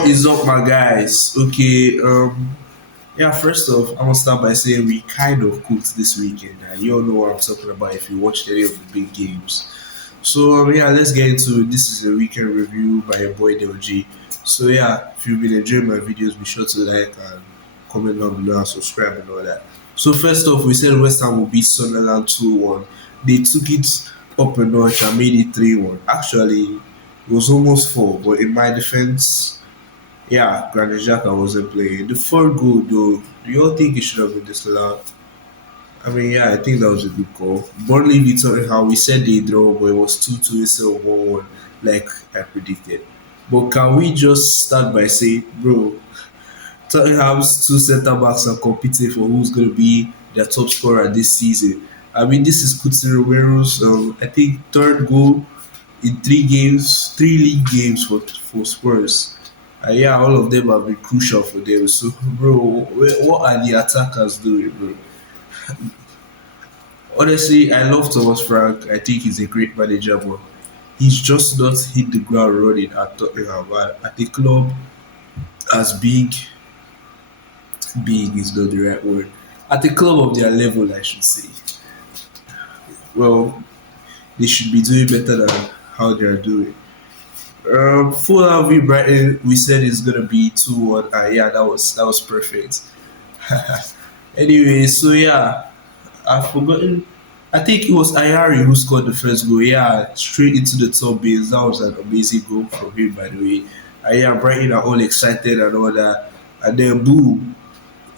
What is up, my guys? Okay, yeah, first off, I'm gonna start by saying we kind of cooked this weekend. And you all know what I'm talking about if you watched any of the big games. So, yeah, let's get into it. This is a weekend review by your boy DLG. So, yeah, if you've been enjoying my videos, be sure to like and comment down below and subscribe and all that. So, first off, we said West Ham will beat Sunderland 2-1. They took it up a notch and made it 3-1. Actually, it was almost 4, but in my defense, yeah, Granit Xhaka wasn't playing. The third goal, though, do you all think it should have been disallowed? I mean, yeah, I think that was a good call. Burnley beat Tottenham. We said they draw, but it was 2-2 instead of 1-1, like I predicted. But can we just start by saying, bro, Tottenham's two centre backs are competing for who's going to be their top scorer this season? I mean, this is Coutinho Romero's, I think, third goal in 3 games, 3 league games for Spurs. Yeah, all of them have been crucial for them. So, bro, what are the attackers doing, bro? Honestly, I love Thomas Frank. I think he's a great manager, but he's just not hit the ground running at Tottenham. At the club as big is not the right word. At the club of their level, I should say. Well, they should be doing better than how they are doing. Fulham v Brighton, we said it's gonna be 2-1. Yeah, that was perfect. Anyway, so yeah, I've forgotten. I think it was Ayari who scored the first goal. Yeah, straight into the top base. That was an amazing goal from him, by the way. Yeah, Brighton are all excited and all that. And then boom,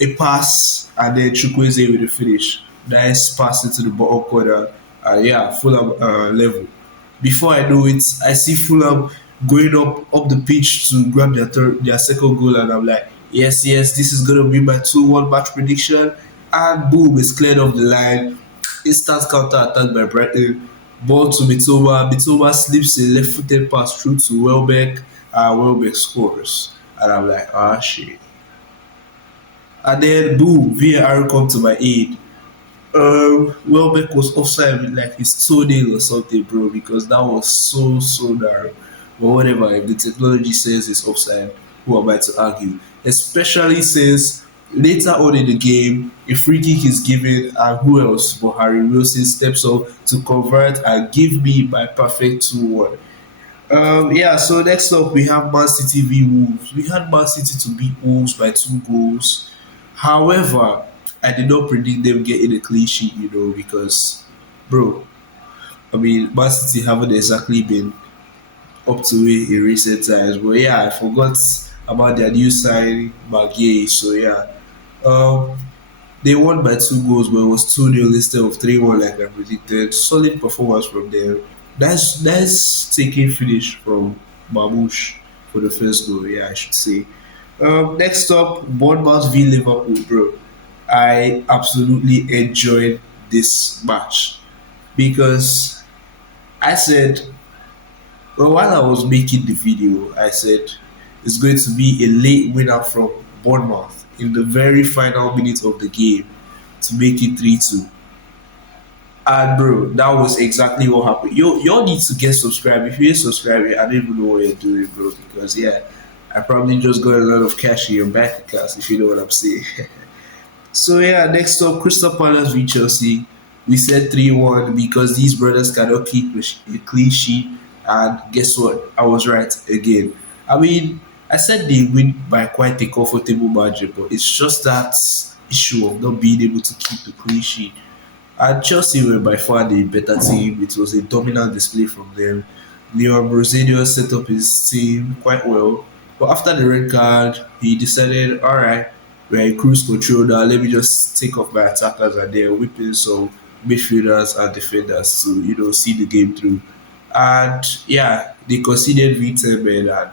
a pass, and then Chukwueze with the finish. Nice pass into the bottom corner. Yeah, Fulham level. Before I know it, I see Fulham going up the pitch to grab their second goal, and I'm like, yes, yes, this is gonna be my 2-1 match prediction. And boom, it's cleared off the line. Instant counter attack by Brighton. Ball to Mitoma. Mitoma slips a left-footed pass through to Welbeck. Welbeck scores, and I'm like, ah, shit. And then boom, VAR come to my aid. Welbeck was offside with like his toenail or something, bro, because that was so narrow. But whatever, if the technology says it's offside, who am I to argue? Especially since later on in the game, a free kick is given, and who else but Harry Wilson steps up to convert and give me my perfect 2-1. Yeah, so next up we have Man City v Wolves. We had Man City to beat Wolves by 2 goals. However, I did not predict them getting a clean sheet, because, bro, I mean, Man City haven't exactly been up to it in recent times. But yeah, I forgot about their new signing, Maguire. So yeah, um, they won by 2 goals, but it was 2-0 instead of 3-1 like I predicted. Solid performance from them. That's taking finish from Mamouche for the first goal. Yeah, I should say. Next up, Bournemouth v Liverpool, bro. I absolutely enjoyed this match because I said, well, while I was making the video, I said it's going to be a late winner from Bournemouth in the very final minute of the game to make it 3-2. And bro, that was exactly what happened. You all need to get subscribed. If you ain't subscribed, I don't even know what you're doing, bro. Because yeah, I probably just got a lot of cash in your bank accounts, if you know what I'm saying. So yeah, next up, Crystal Palace v Chelsea. We said 3-1 because these brothers cannot keep a clean sheet. And guess what? I was right again. I mean, I said they win by quite a comfortable margin, but it's just that issue of not being able to keep the clean sheet. And Chelsea were by far the better team. It was a dominant display from them. Leon Rosenior set up his team quite well. But after the red card, he decided, all right, we're in cruise control now. Let me just take off my attackers and then whip in some midfielders and defenders to, see the game through. And yeah, they conceded V10 men and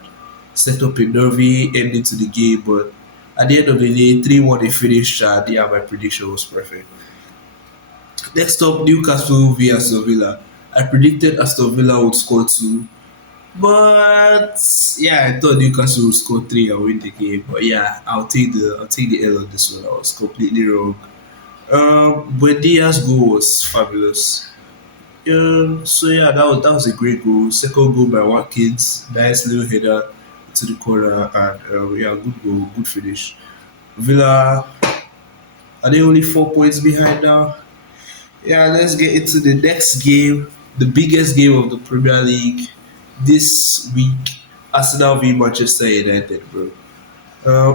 set up a nervy ending to the game. But at the end of the day, 3-1 they finished, and yeah, my prediction was perfect. Next up, Newcastle v Aston Villa. I predicted Aston Villa would score 2, but yeah, I thought Newcastle would score 3 and win the game. But yeah, I'll take the L on this one. I was completely wrong. But Diaz goal was fabulous. So yeah, that was a great goal. Second goal by Watkins, nice little header to the corner, and yeah, good goal, good finish. Villa are they only 4 points behind now? Yeah, let's get into the next game, the biggest game of the Premier League this week. Arsenal v Manchester United, bro.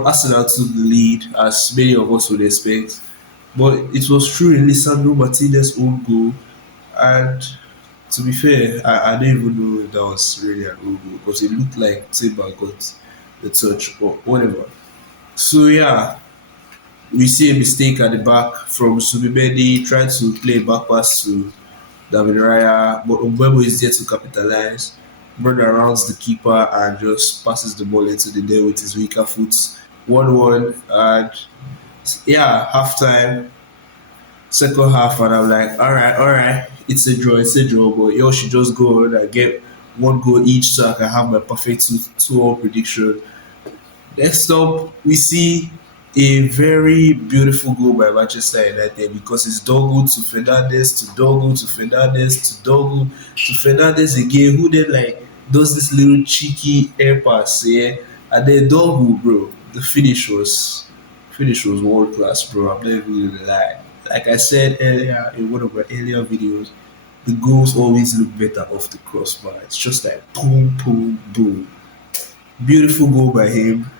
Arsenal took the lead, as many of us would expect, but it was through a Lisandro Martinez own goal. And to be fair, I don't even know if that was really an own goal because it looked like Timber got the touch or whatever. So yeah, we see a mistake at the back from Subimendi trying to play back pass to David Raya, but Mbemo is there to capitalize. Brother rounds the keeper and just passes the ball into the net with his weaker foot. 1-1, and yeah, half time, second half, and I'm like, all right, it's a draw, but y'all should just go on and get one goal each so I can have my perfect 2-2 prediction. Next up, we see a very beautiful goal by Manchester United because it's Dogu to Fernandez to Dogu to Fernandez to Dogu to Fernandez again, who then like does this little cheeky air pass, yeah, and then Dogu, bro. The finish was world class, bro. I'm not even gonna lie. Like I said earlier in one of my earlier videos, the goals always look better off the crossbar. It's just like boom, boom, boom. Beautiful goal by him.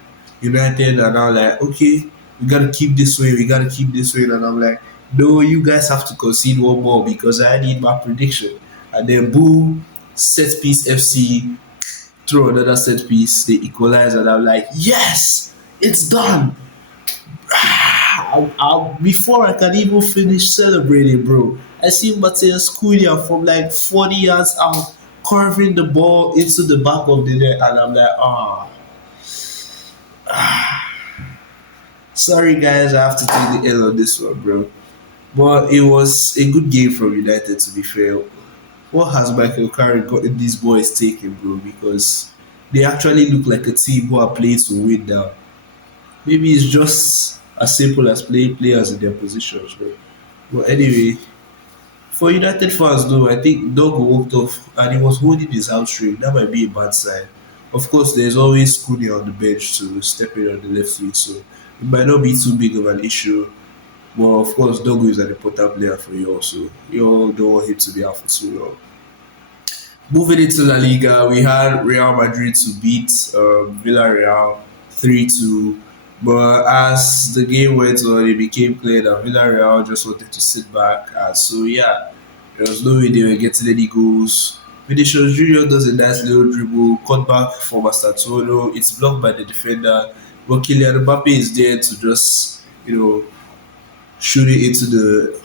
United are now like, okay, we gotta keep this way, we gotta keep this way. And I'm like, no, you guys have to concede one more because I need my prediction. And then boom, set piece FC, throw another set piece, they equalize, and I'm like, yes, it's done. Before I can even finish celebrating, bro, I see Mateus Cunha from like 40 yards out curving the ball into the back of the net, and I'm like, sorry guys, I have to take the L on this one, bro. But it was a good game from United, to be fair. What has Michael Carrick gotten these boys taken, bro? Because they actually look like a team who are playing to win now. Maybe it's just as simple as playing players in their positions, bro. But anyway, for United fans, though, I think Dog walked off and he was holding his hamstring. That might be a bad sign. Of course, there's always Cunha on the bench to step in on the left wing, so it might not be too big of an issue. But of course, Dogo is an important player for you also. You all don't want him to be out for too long. Moving into La Liga, we had Real Madrid to beat Villarreal 3-2. But as the game went on, it became clear that Villarreal just wanted to sit back. And so, yeah, there was no way they were getting any goals. Vinicius Junior does a nice little dribble, cut back from Mastantuono. It's blocked by the defender. But Kylian Mbappe is there to just, shoot it into the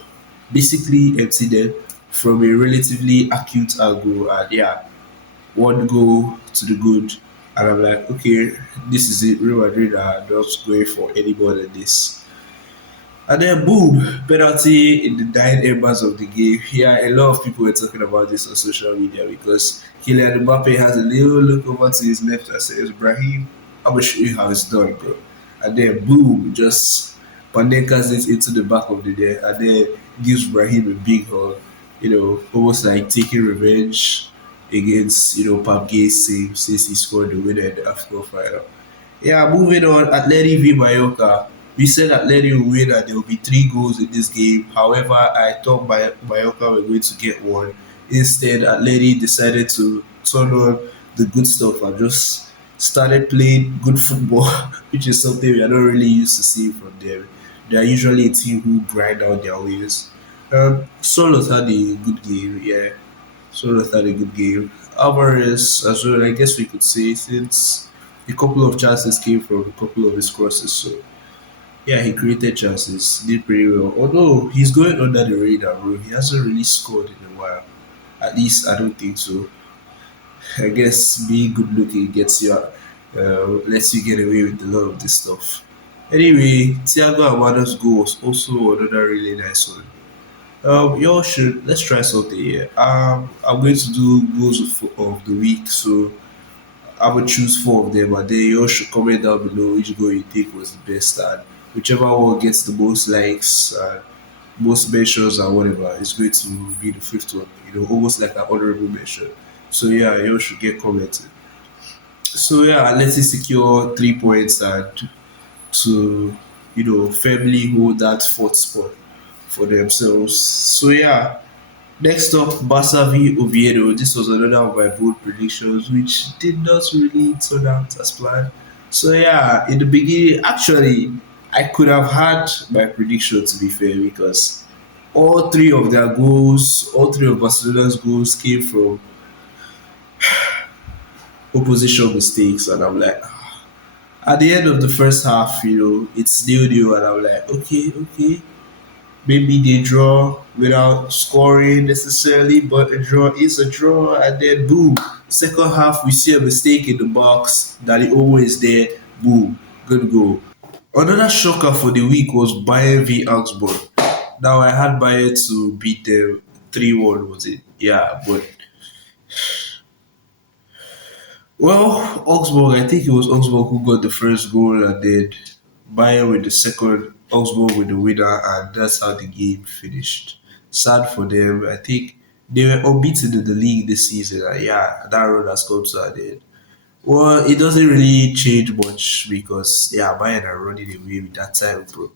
basically empty net from a relatively acute angle. And yeah, one goal to the good. And I'm like, okay, this is it. Real Madrid are not going for any more than this. And then boom, penalty in the dying embers of the game. Yeah, a lot of people were talking about this on social media because Kylian Mbappe has a little look over to his left and says, Brahim, I'm gonna show you how it's done, bro. And then boom, just Panenkas it into the back of the net and then gives Brahim a big hug, almost like taking revenge against, Pap Gay's team since he scored the winner in the AFCON final. Yeah, moving on, Atleti v Mallorca. We said Atleti will win and there will be 3 goals in this game. However, I thought Mallorca were going to get one. Instead, Atleti decided to turn on the good stuff and just started playing good football, which is something we are not really used to seeing from them. They are usually a team who grind out their ways. Solos had a good game, yeah. Solos had a good game. Alvarez as well, I guess we could say, since a couple of chances came from a couple of his crosses. So yeah, he created chances, did pretty well. Although he's going under the radar, bro. He hasn't really scored in a while. At least I don't think so. I guess being good looking lets you get away with a lot of this stuff. Anyway, Thiago Amada's goal was also another really nice one. Y'all should let's try something here. I'm going to do goals of the week, so I would choose 4 of them, and then you all should comment down below which goal you think was the best, and whichever one gets the most likes, most mentions, and whatever is going to be the fifth one. Almost like an honorable mention. So yeah, you all should get commented. So yeah, let's say secure 3 points and to firmly hold that fourth spot for themselves. So yeah, next up, Barca v Oviedo. This was another of my bold predictions, which did not really turn out as planned. So yeah, in the beginning, actually, I could have had my prediction to be fair because all three of Barcelona's goals came from opposition mistakes, and I'm like, at the end of the first half, it's nil-nil, and I'm like, okay, okay, maybe they draw without scoring necessarily, but a draw is a draw, and then boom, second half we see a mistake in the box that is always there, boom, good goal. Another shocker for the week was Bayern v Augsburg. Now I had Bayern to beat them 3-1, was it? Yeah, but well, Augsburg, I think it was Augsburg who got the first goal and then Bayern with the second, Augsburg with the winner, and that's how the game finished. Sad for them. I think they were unbeaten in the league this season, and yeah, that run has come to an end. Well, it doesn't really change much because yeah, Bayern are running away with that title, bro.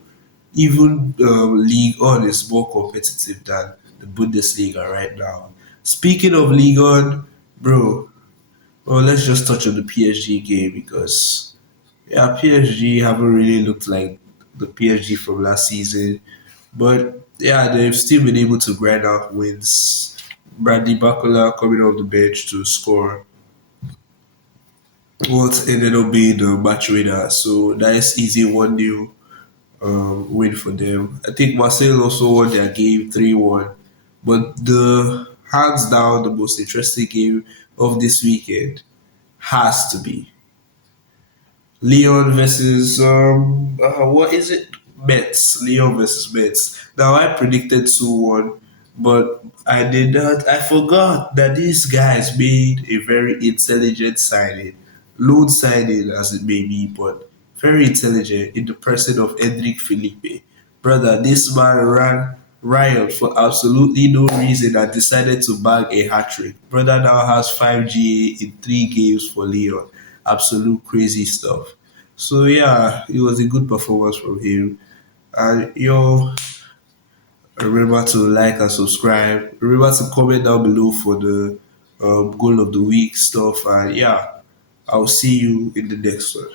Even League On is more competitive than the Bundesliga right now. Speaking of League On, bro, well, let's just touch on the PSG game because yeah, PSG haven't really looked like the PSG from last season, but yeah, they've still been able to grind out wins. Bradley Bacola coming off the bench to score what ended up being the match winner. So nice, easy 1-0 win for them. I think Marseille also won their game 3-1, but the hands down the most interesting game of this weekend has to be Leon versus what is it? Mets. Leon versus Mets. Now I predicted 2-1, but I did not. I forgot that these guys made a very intelligent signing, loan signing as it may be, but very intelligent in the person of Hendrik Felipe. Brother, this man ran riot for absolutely no reason and decided to bag a hat trick. Brother now has 5 GA in 3 games for Leon. Absolute crazy stuff. So yeah, it was a good performance from him. And remember to like and subscribe. Remember to comment down below for the goal of the week stuff. And yeah, I'll see you in the next one.